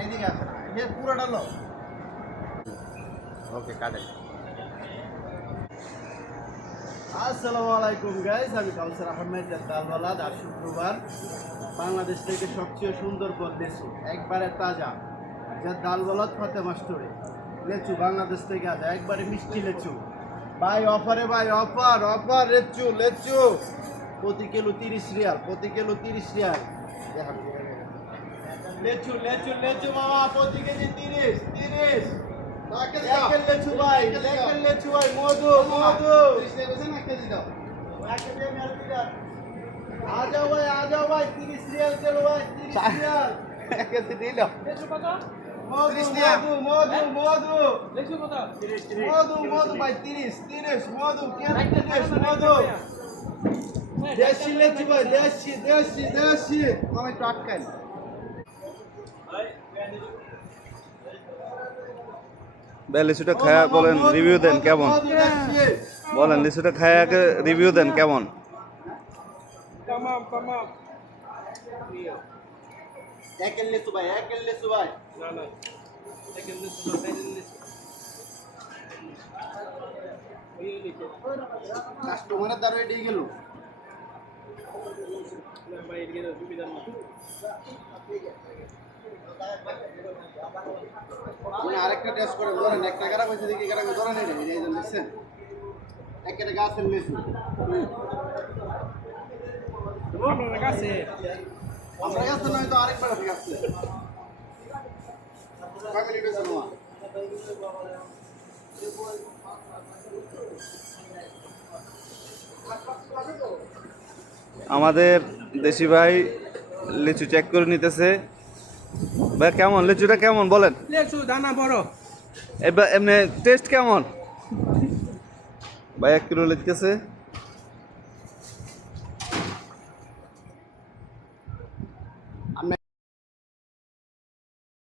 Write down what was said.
এইদিকে আছে না, এই যে পুরোটা লো। ওকে কাটে। আসসালামু আলাইকুম গাইস, আমি কাউসার আহমেদ জাদ্দালওয়ালা। আজ শুক্রবার বাংলাদেশ থেকে সবচেয়ে সুন্দর পদ লেচু, একবারে তাজা জাদ্দালওয়ালা ফাতেমা স্টোরে লেচু বাংলাদেশ থেকে আজ একবারে মিষ্টি লেচু ভাই অফারে, ভাই অফার অফার লেচু লেচু প্রতি কিলো 30 রিয়াল, প্রতি কিলো 30 রিয়াল। লেচু লেচু লেচু মামা প্রতি কেজি 30 দেখেন লেচু ভাই, দেখেন লেচু ভাই, মধু মধু आ जाओ भाई 30 रियाल चलो भाई 30 रियाल कैसे दिलो मधु मधु मधु मधु লেচু কত मधु मधु भाई 30 मधु क्या 30 मधु देशी লেচু भाई देशी देशी देशी मामा একটু আটকাই ভাই লিচুটা খায়া বলেন রিভিউ দেন কেমন, বলেন লিচুটা খায়া রিভিউ দেন কেমন। tamam tamam একেল লেচু ভাই না না এখানে শুনো তাইলে ওই লিখে কাস্টমারের দ্বারা এড়িয়ে গেল। না ভাই এদিকে সুবিধা না মানে আরেকটা টেস্ট করে ধরেন, একটা গাড়া কইছে দেখি গাড়া ধরে নেই এই যে দেখছেন একের গাছের লেচু আপনার কাছে আমরা গাছে নয় তো আরেকবার আছে গাছে ফ্যামিলি বেছে নোয়া আমাদের দেশি ভাই লিচু চেক করে নিতেছে। ভাই কেমন লিচুটা কেমন বলেন, লেচু দানা বড় এবার এমনি টেস্ট কেমন? ভাই 1 কিলো লিখতেছে।